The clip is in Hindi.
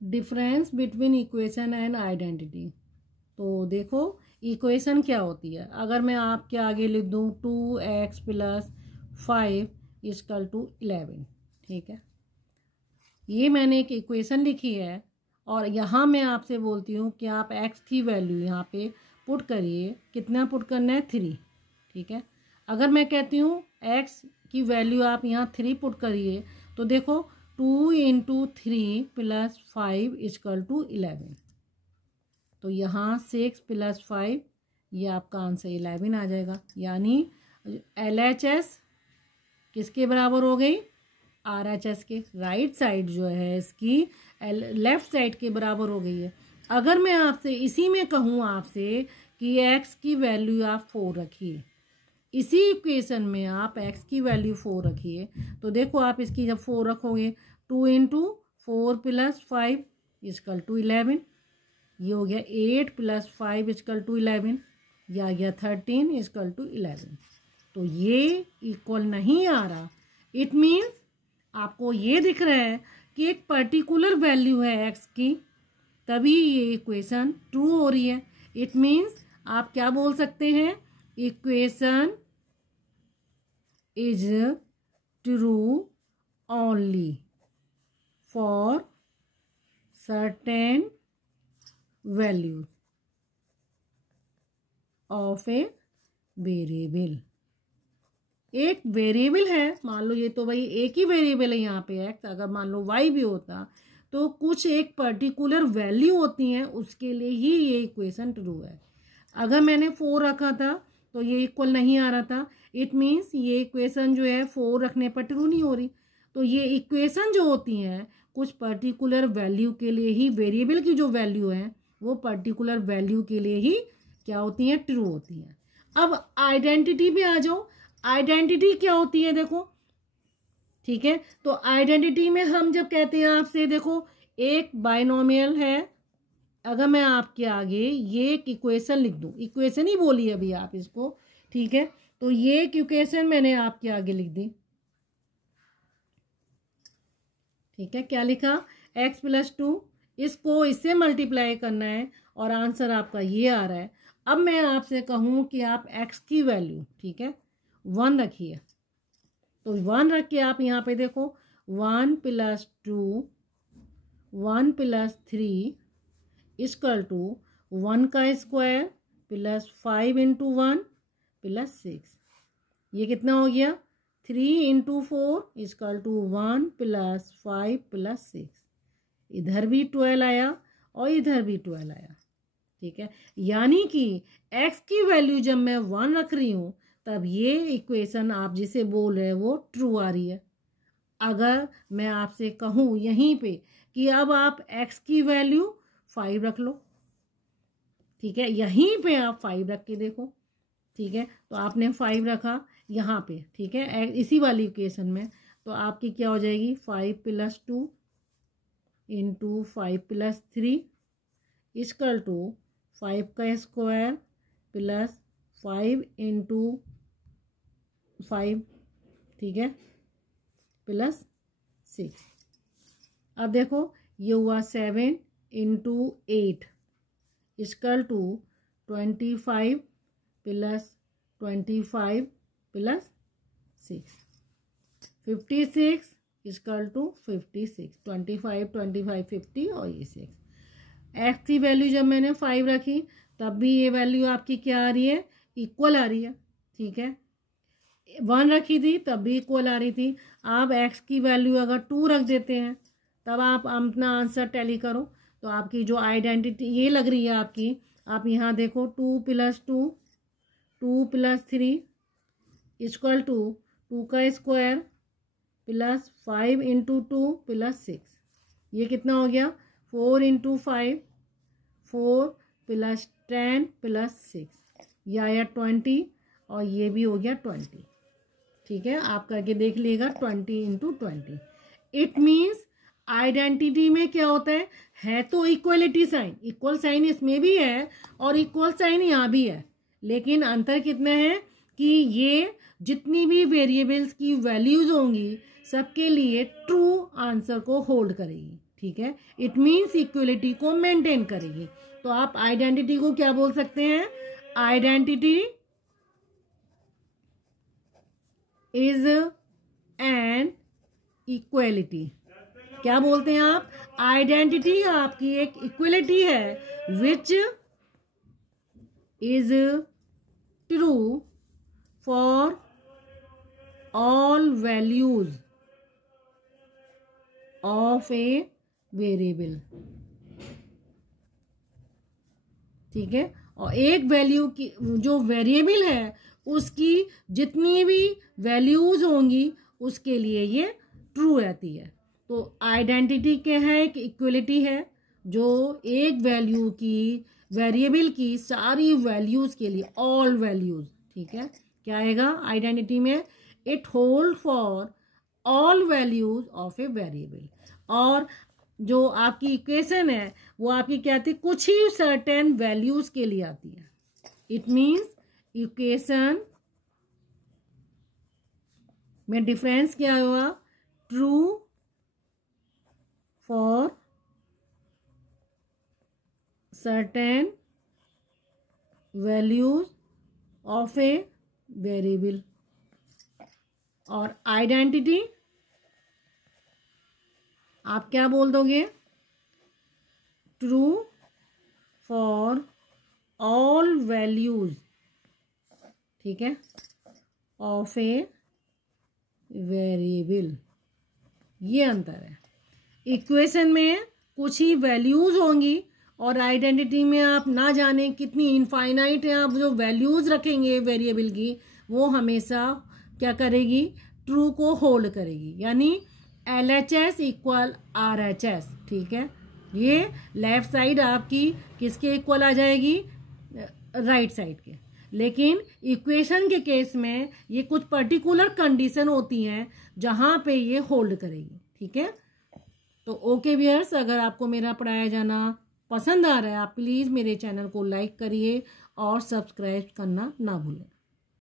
Difference between equation and identity. तो देखो इक्वेशन क्या होती है, अगर मैं आपके आगे लिख दूँ 2x + 5 = 11, ठीक है, ये मैंने एक इक्वेशन लिखी है और यहाँ मैं आपसे बोलती हूँ कि आप x की वैल्यू यहाँ पे पुट करिए, कितना पुट करना है 3, ठीक है। अगर मैं कहती हूँ x की वैल्यू आप यहाँ 3 पुट करिए तो देखो 2 × 3 + 5 = 11, तो यहाँ 6 + 5 ये आपका आंसर 11 आ जाएगा। यानी LHS किसके बराबर हो गई, RHS के, राइट साइड जो है इसकी लेफ्ट साइड के बराबर हो गई है। अगर मैं आपसे इसी में कहूँ आपसे कि x की वैल्यू आप 4 रखिए, इसी इक्वेशन में आप x की वैल्यू 4 रखिए, तो देखो आप इसकी जब 4 रखोगे 2 × 4 + 5 = 11, ये हो गया 8 + 5 = 11, यह आ गया 13 = 11। तो ये इक्वल नहीं आ रहा, इट मीन्स आपको ये दिख रहा है कि एक पर्टिकुलर वैल्यू है x की, तभी ये इक्वेशन ट्रू हो रही है। इट मीन्स आप क्या बोल सकते हैं, equation is true only for certain value of a variable. एक वेरिएबल है, मान लो ये तो भाई एक ही वेरिएबल है यहाँ पे x, अगर मान लो y भी होता तो कुछ एक पर्टिकुलर वैल्यू होती है, उसके लिए ही ये इक्वेशन ट्रू है। अगर मैंने 4 रखा था तो ये इक्वल नहीं आ रहा था, इट मीन्स ये इक्वेशन जो है 4 रखने पर ट्रू नहीं हो रही। तो ये इक्वेशन जो होती हैं कुछ पर्टिकुलर वैल्यू के लिए ही, वेरिएबल की जो वैल्यू है वो पर्टिकुलर वैल्यू के लिए ही क्या होती हैं, ट्रू होती हैं। अब आइडेंटिटी पे आ जाओ, आइडेंटिटी क्या होती है देखो, ठीक है। तो आइडेंटिटी में हम जब कहते हैं आपसे देखो एक बाइनोमियल है, अगर मैं आपके आगे ये एक इक्वेशन लिख दूं, इक्वेशन ही बोलिए अभी आप इसको, ठीक है, तो ये एक इक्वेशन मैंने आपके आगे लिख दी, ठीक है, क्या लिखा, x + 2, इसको इससे मल्टीप्लाई करना है और आंसर आपका ये आ रहा है। अब मैं आपसे कहूँ कि आप x की वैल्यू, ठीक है, 1 रखिए, तो 1 रख के आप यहाँ पे देखो 1 + 2 1 + 3 = 1 का स्क्वायर + 5 × 1 + 6, ये कितना हो गया, 3 × 4 = 1 + 5 + 6, इधर भी 12 आया और इधर भी 12 आया, ठीक है। यानी कि x की वैल्यू जब मैं 1 रख रही हूँ तब ये इक्वेशन आप जिसे बोल रहे हैं वो ट्रू आ रही है। अगर मैं आपसे कहूँ यहीं पे कि अब आप x की वैल्यू 5 रख लो, ठीक है, यहीं पे आप 5 रख के देखो, ठीक है, तो आपने 5 रखा यहाँ पे, ठीक है, इसी वाली इक्वेशन में, तो आपकी क्या हो जाएगी 5 + 2 × 5 + 3 = 5 का स्क्वायर + 5 × 5, ठीक है, + 6। अब देखो ये हुआ 7 × 8 = 25 + 25 + 6, 56 = 56, 25 25 50 और ये 6। x की वैल्यू जब मैंने 5 रखी तब भी ये वैल्यू आपकी क्या आ रही है, इक्वल आ रही है, ठीक है, 1 रखी थी तब भी इक्वल आ रही थी। आप x की वैल्यू अगर 2 रख देते हैं तब आप अपना आंसर टैली करो, तो आपकी जो आइडेंटिटी ये लग रही है आपकी, आप यहाँ देखो 2 + 2 2 + 3 = 2 का स्क्वायर + 5 × 2 + 6, ये कितना हो गया 4 × 5 4 + 10 + 6, यह आया 20 और ये भी हो गया 20, ठीक है, आप करके देख लीजिएगा 20 × 20। इट मीन्स आइडेंटिटी में क्या होता है तो इक्वलिटी साइन, इक्वल साइन इसमें भी है और इक्वल साइन यहाँ भी है, लेकिन अंतर कितना है कि ये जितनी भी वेरिएबल्स की वैल्यूज होंगी सबके लिए ट्रू आंसर को होल्ड करेगी। ठीक है, इट मीन्स इक्वलिटी को मेंटेन करेगी। तो आप आइडेंटिटी को क्या बोल सकते हैं, आइडेंटिटी इज एन इक्वलिटी। क्या बोलते हैं आप, आइडेंटिटी आपकी एक इक्वलिटी है which is true for all values of a variable. ठीक है, और एक वैल्यू की जो वेरिएबल है उसकी जितनी भी वैल्यूज होंगी उसके लिए ये ट्रू रहती है। तो आइडेंटिटी क्या है, एक इक्वलिटी है जो एक वैल्यू की वेरिएबल की सारी वैल्यूज के लिए, ऑल वैल्यूज। ठीक है, क्या आएगा आइडेंटिटी में, it hold for all values of a variable. और जो आपकी इक्वेशन है वो आपकी क्या आती है, कुछ ही सर्टेन वैल्यूज के लिए आती है। इट मीन्स इक्वेशन में डिफरेंस क्या हुआ, true for certain values of a variable. और आइडेंटिटी आप क्या बोल दोगे, ट्रू फॉर ऑल वैल्यूज, ठीक है, ऑफ ए वेरिएबल। ये अंतर है, इक्वेशन में कुछ ही वैल्यूज होंगी और आइडेंटिटी में आप ना जाने कितनी इनफाइनाइट है, आप जो वैल्यूज रखेंगे वेरिएबल की वो हमेशा क्या करेगी, ट्रू को होल्ड करेगी। यानी LHS इक्वल RHS। ठीक है, ये लेफ्ट साइड आपकी किसके इक्वल आ जाएगी, राइट साइड के। लेकिन इक्वेशन के केस में ये कुछ पर्टिकुलर कंडीशन होती हैं जहां पे ये होल्ड करेगी। ठीक है, तो ओके व्यूअर्स, अगर आपको मेरा पढ़ाया जाना पसंद आ रहा है आप प्लीज़ मेरे चैनल को लाइक करिए और सब्सक्राइब करना ना भूलें।